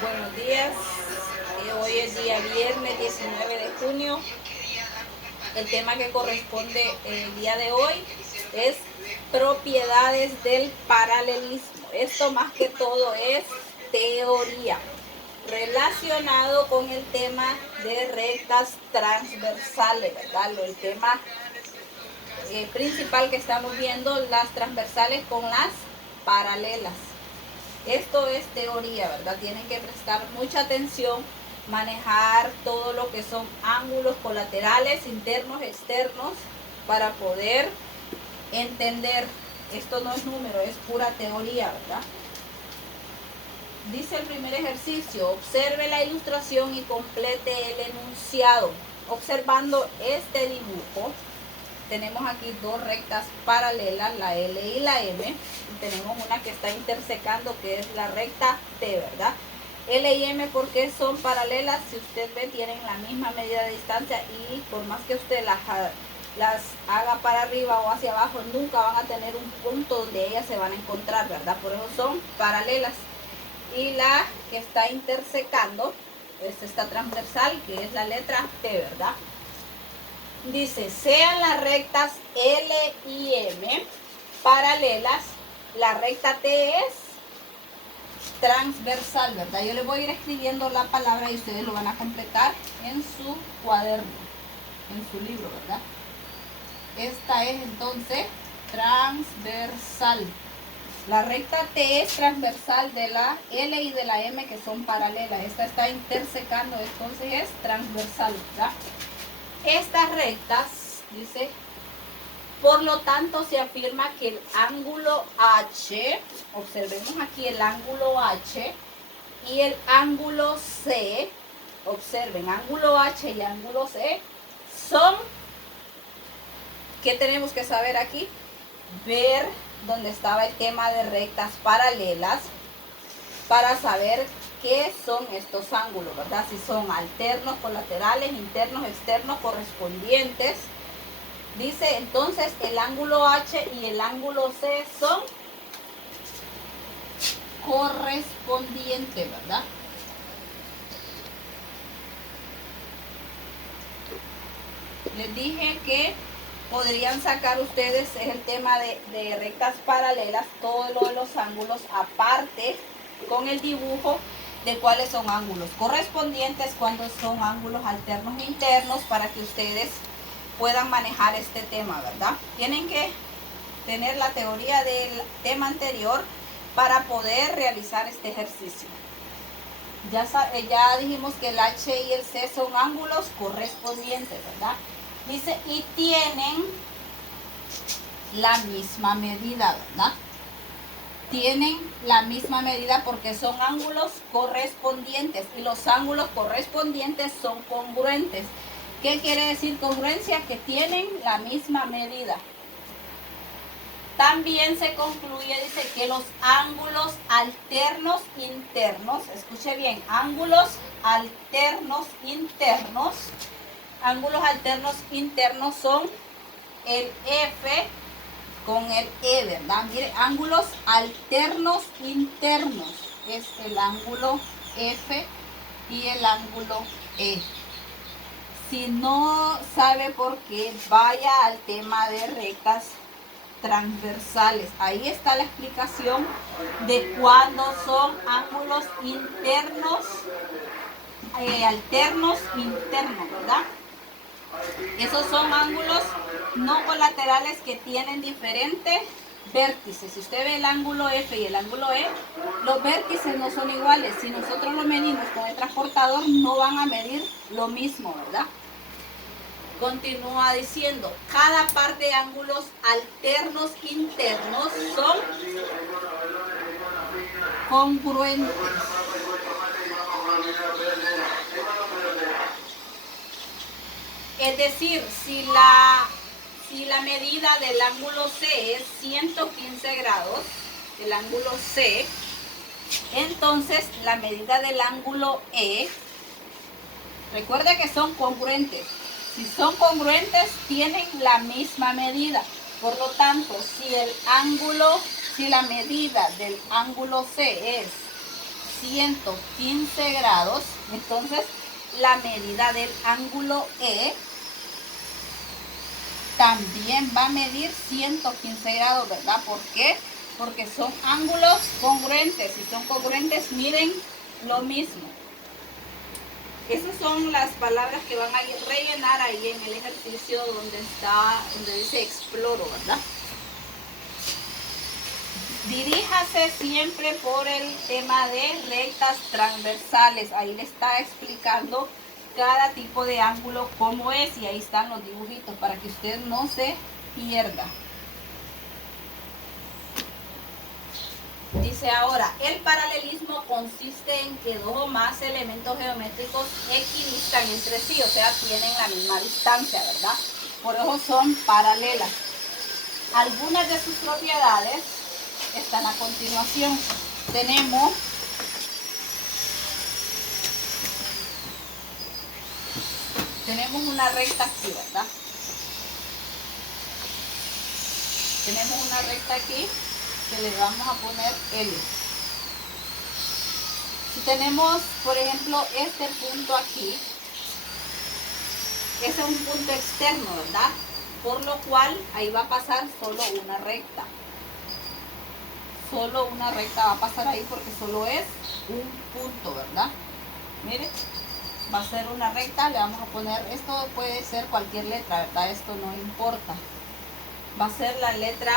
Buenos días, hoy es día viernes 19 de junio. El tema que corresponde el día de hoy es propiedades del paralelismo. Esto más que todo es teoría relacionado con el tema de rectas transversales, ¿verdad? El tema principal que estamos viendo, las transversales con las paralelas. Esto es teoría, ¿verdad? Tienen que prestar mucha atención, manejar todo lo que son ángulos colaterales, internos, externos, para poder entender. Esto no es número, es pura teoría, ¿verdad? Dice el primer ejercicio, observe la ilustración y complete el enunciado. Observando este dibujo, tenemos aquí dos rectas paralelas, la L y la M, y tenemos una que está intersecando, que es la recta T, ¿verdad? L y M, ¿por qué son paralelas? Si usted ve, tienen la misma medida de distancia y por más que usted las haga para arriba o hacia abajo, nunca van a tener un punto donde ellas se van a encontrar, ¿verdad? Por eso son paralelas. Y la que está intersecando es esta transversal, que es la letra T, ¿verdad? Dice, sean las rectas L y M paralelas, la recta T es transversal, ¿verdad? Yo les voy a ir escribiendo la palabra y ustedes lo van a completar en su cuaderno, en su libro, ¿verdad? Esta es entonces transversal. La recta T es transversal de la L y de la M, que son paralelas. Esta está intersecando, entonces es transversal, ¿verdad? Estas rectas, dice, por lo tanto se afirma que el ángulo H, observemos aquí el ángulo H y el ángulo C, observen, ángulo H y ángulo C son, ¿qué tenemos que saber aquí? Ver dónde estaba el tema de rectas paralelas para saber qué son estos ángulos, ¿verdad? Si son alternos, colaterales, internos, externos, correspondientes. Dice entonces el ángulo H y el ángulo C son correspondientes, ¿verdad? Les dije que podrían sacar ustedes el tema de rectas paralelas, todo lo de los ángulos, aparte con el dibujo de cuáles son ángulos correspondientes, cuando son ángulos alternos e internos, para que ustedes puedan manejar este tema, ¿verdad? Tienen que tener la teoría del tema anterior para poder realizar este ejercicio. Ya dijimos que el H y el C son ángulos correspondientes, ¿verdad? Dice, y tienen la misma medida, ¿verdad? Tienen la misma medida porque son ángulos correspondientes y los ángulos correspondientes son congruentes. ¿Qué quiere decir congruencia? Que tienen la misma medida. También se concluye, dice, que los ángulos alternos internos, escuche bien, ángulos alternos internos son el F con el E, ¿verdad? Mire, ángulos alternos internos es el ángulo F y el ángulo E. Si no sabe por qué, vaya al tema de rectas transversales. Ahí está la explicación de cuándo son ángulos internos, alternos internos, ¿verdad? Esos son ángulos no colaterales que tienen diferentes vértices. Si usted ve el ángulo F y el ángulo E, los vértices no son iguales. Si nosotros lo medimos con el transportador, no van a medir lo mismo, ¿verdad? Continúa diciendo, cada par de ángulos alternos internos son congruentes. Es decir, si la medida del ángulo C es 115 grados, el ángulo C, entonces la medida del ángulo E, recuerde que son congruentes. Si son congruentes, tienen la misma medida. Por lo tanto, si la medida del ángulo C es 115 grados, entonces la medida del ángulo E también va a medir 115 grados, ¿verdad? ¿Por qué? Porque son ángulos congruentes. Si son congruentes, miden lo mismo. Esas son las palabras que van a rellenar ahí en el ejercicio donde dice exploro, ¿verdad? Diríjase siempre por el tema de rectas transversales. Ahí le está explicando cada tipo de ángulo cómo es, y ahí están los dibujitos para que usted no se pierda. Dice ahora, el paralelismo consiste en que dos o más elementos geométricos equidistan entre sí, o sea, tienen la misma distancia, ¿verdad? Por eso son paralelas. Algunas de sus propiedades están a continuación. Tenemos una recta aquí, ¿verdad? Tenemos una recta aquí que le vamos a poner L. Si tenemos, por ejemplo, este punto aquí, ese es un punto externo, ¿verdad? Por lo cual ahí va a pasar solo una recta. Solo una recta va a pasar ahí porque solo es un punto, ¿verdad? Miren, va a ser una recta, le vamos a poner, esto puede ser cualquier letra, ¿verdad? Esto no importa. Va a ser la letra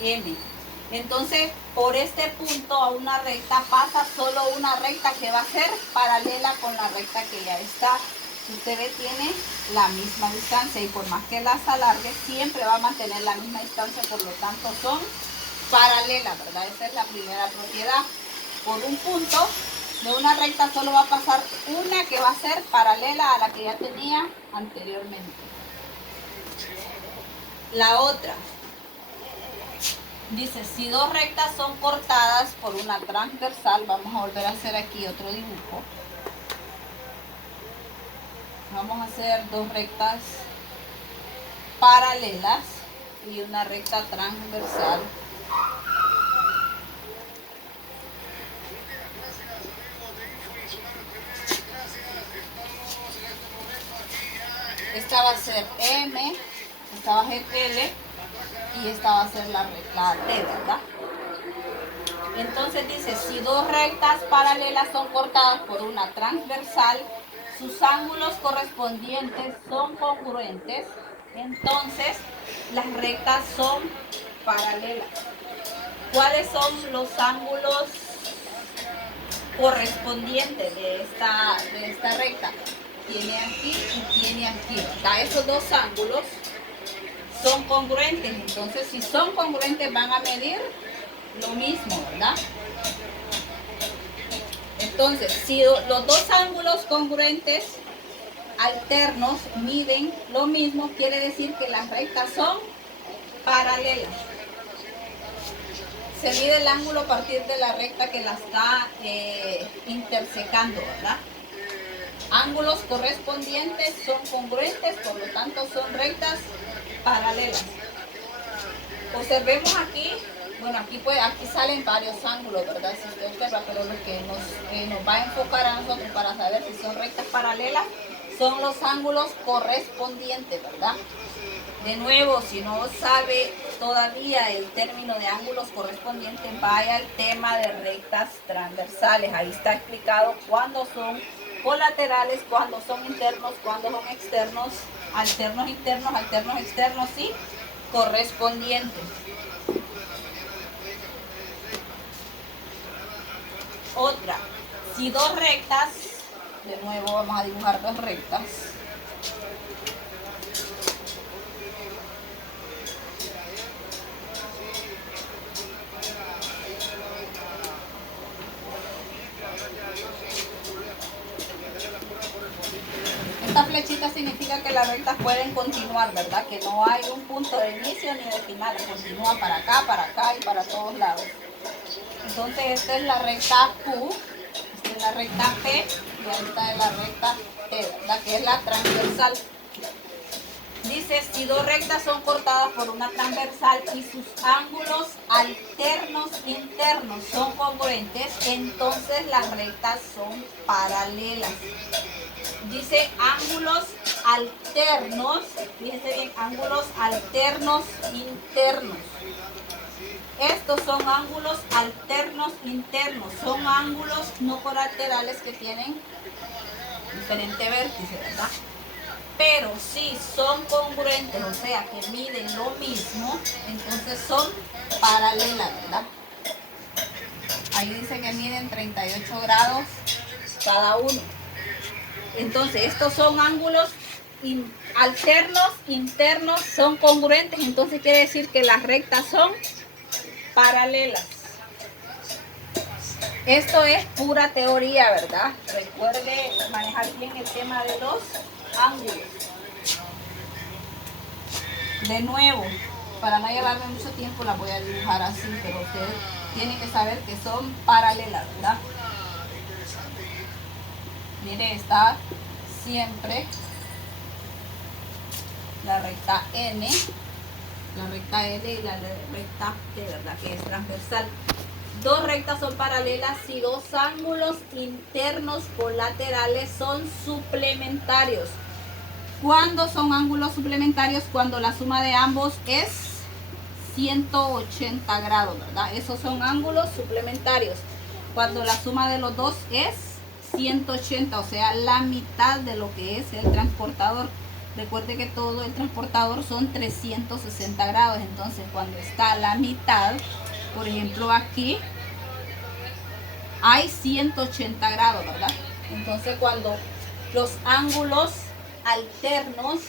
M. Entonces, por este punto a una recta pasa solo una recta que va a ser paralela con la recta que ya está. Si usted ve, tiene la misma distancia, y por más que las alargue, siempre va a mantener la misma distancia, por lo tanto son paralelas, ¿verdad? Esa es la primera propiedad. Por un punto de una recta solo va a pasar una que va a ser paralela a la que ya tenía anteriormente. La otra dice, si dos rectas son cortadas por una transversal, vamos a volver a hacer aquí otro dibujo. Vamos a hacer dos rectas paralelas y una recta transversal. Esta va a ser M, esta va a ser L y esta va a ser la recta T, ¿verdad? Entonces dice, si dos rectas paralelas son cortadas por una transversal, sus ángulos correspondientes son congruentes, entonces las rectas son paralelas. ¿Cuáles son los ángulos correspondientes de esta recta? Tiene aquí y tiene aquí, ¿verdad? Esos dos ángulos son congruentes, entonces si son congruentes van a medir lo mismo, ¿verdad? Entonces, si los dos ángulos congruentes alternos miden lo mismo, quiere decir que las rectas son paralelas. Se mide el ángulo a partir de la recta que la está intersecando, ¿verdad? Ángulos correspondientes son congruentes, por lo tanto son rectas paralelas. Observemos aquí, bueno, aquí salen varios ángulos, ¿verdad? Si usted observa, pero lo que nos va a enfocar a nosotros para saber si son rectas paralelas son los ángulos correspondientes, ¿verdad? De nuevo, si no sabe todavía el término de ángulos correspondientes, vaya al tema de rectas transversales. Ahí está explicado cuándo son colaterales, cuándo son internos, cuándo son externos, alternos internos, alternos externos y correspondientes. Otra, si dos rectas, de nuevo vamos a dibujar dos rectas. Esta flechita significa que las rectas pueden continuar, ¿verdad? Que no hay un punto de inicio ni de final, continúa para acá y para todos lados. Entonces esta es la recta Q, esta es la recta P y esta es la recta T, ¿verdad? Que es la transversal. Dice, si dos rectas son cortadas por una transversal y sus ángulos alternos internos son congruentes, entonces las rectas son paralelas. Dice ángulos alternos, fíjense bien, ángulos alternos internos. Estos son ángulos alternos internos, son ángulos no colaterales que tienen diferente vértice, ¿verdad? Pero si son congruentes, o sea que miden lo mismo, entonces son paralelas, ¿verdad? Ahí dice que miden 38 grados cada uno. Entonces estos son ángulos alternos, internos, son congruentes, entonces quiere decir que las rectas son paralelas. Esto es pura teoría, ¿verdad? Recuerde manejar bien el tema de los ángulos. De nuevo, para no llevarme mucho tiempo la voy a dibujar así, pero ustedes tienen que saber que son paralelas, ¿verdad? Mire, está siempre la recta N, la recta L y la recta T, ¿verdad? Que es transversal. Dos rectas son paralelas si dos ángulos internos colaterales son suplementarios. ¿Cuándo son ángulos suplementarios? Cuando la suma de ambos es 180 grados, ¿verdad? Esos son ángulos suplementarios. Cuando la suma de los dos es 180, o sea, la mitad de lo que es el transportador. Recuerde que todo el transportador son 360 grados, entonces cuando está a la mitad, por ejemplo aquí, hay 180 grados, ¿verdad? Entonces cuando los ángulos alternos,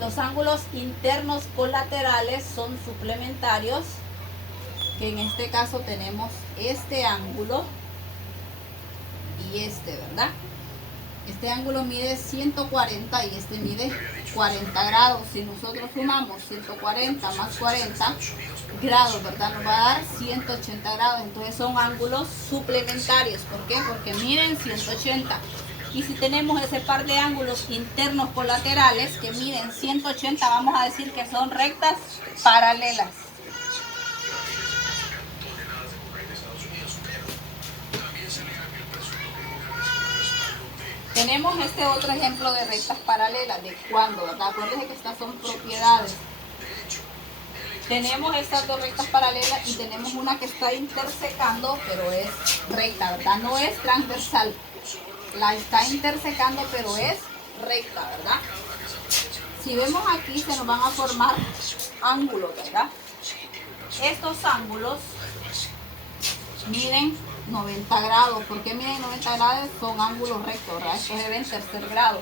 los ángulos internos colaterales son suplementarios, que en este caso tenemos este ángulo y este, ¿verdad? Este ángulo mide 140 y este mide 40 grados. Si nosotros sumamos 140 más 40 grados, ¿verdad? Nos va a dar 180 grados. Entonces son ángulos suplementarios. ¿Por qué? Porque miden 180. Y si tenemos ese par de ángulos internos colaterales que miden 180, vamos a decir que son rectas paralelas. Tenemos este otro ejemplo de rectas paralelas. ¿De cuándo? ¿Verdad? Acuérdense que estas son propiedades. Tenemos estas dos rectas paralelas y tenemos una que está intersecando, pero es recta, ¿verdad? No es transversal. La está intersecando, pero es recta, ¿verdad? Si vemos aquí, se nos van a formar ángulos, ¿verdad? Estos ángulos miden 90 grados. ¿Por qué miden 90 grados? Son ángulos rectos, ¿verdad? Esto se ve en tercer grado.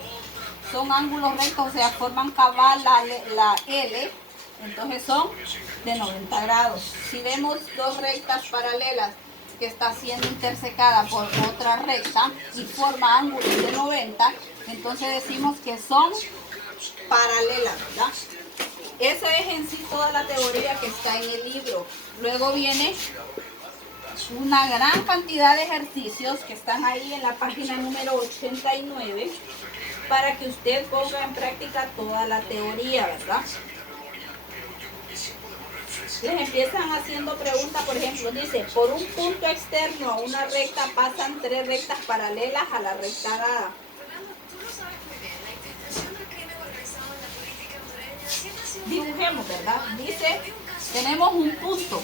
Son ángulos rectos, o sea, forman cabal la L, entonces son de 90 grados. Si vemos dos rectas paralelas que está siendo intersecada por otra recta y forma ángulos de 90, entonces decimos que son paralelas, ¿verdad? Esa es en sí toda la teoría que está en el libro. Luego viene una gran cantidad de ejercicios que están ahí en la página número 89 para que usted ponga en práctica toda la teoría, ¿verdad? Les empiezan haciendo preguntas, por ejemplo, dice, por un punto externo a una recta pasan tres rectas paralelas a la recta dada. Dibujemos, ¿verdad? Dice, tenemos un punto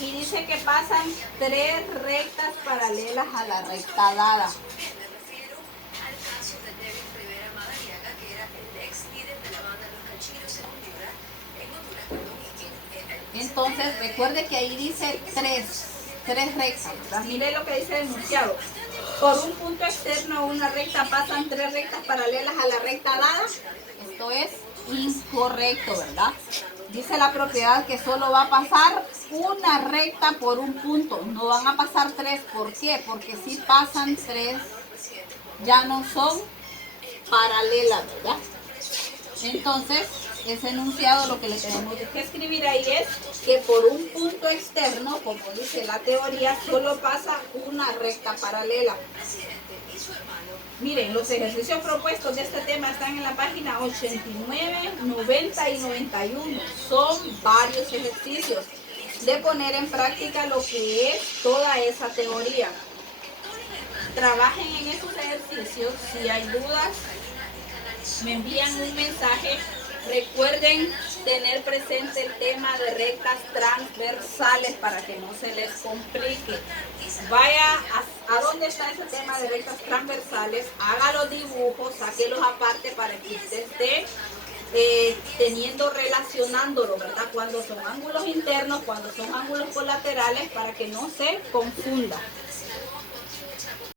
y dice que pasan tres rectas paralelas a la recta dada. Entonces, recuerde que ahí dice tres rectas, ¿verdad? Mire lo que dice el enunciado. Por un punto externo a una recta pasan tres rectas paralelas a la recta dada. Esto es incorrecto, ¿verdad? Dice la propiedad que solo va a pasar una recta por un punto. No van a pasar tres. ¿Por qué? Porque si pasan tres, ya no son paralelas, ¿verdad? Entonces, ese enunciado lo que le tenemos que escribir ahí es que por un punto externo, como dice la teoría, solo pasa una recta paralela. Miren, los ejercicios propuestos de este tema están en la página 89, 90 y 91. Son varios ejercicios de poner en práctica lo que es toda esa teoría. Trabajen en esos ejercicios. Si hay dudas, me envían un mensaje. Recuerden tener presente el tema de rectas transversales para que no se les complique. Vaya a dónde está ese tema de rectas transversales, haga los dibujos, sáquelos aparte para que usted esté relacionándolo, ¿verdad? Cuando son ángulos internos, cuando son ángulos colaterales, para que no se confunda.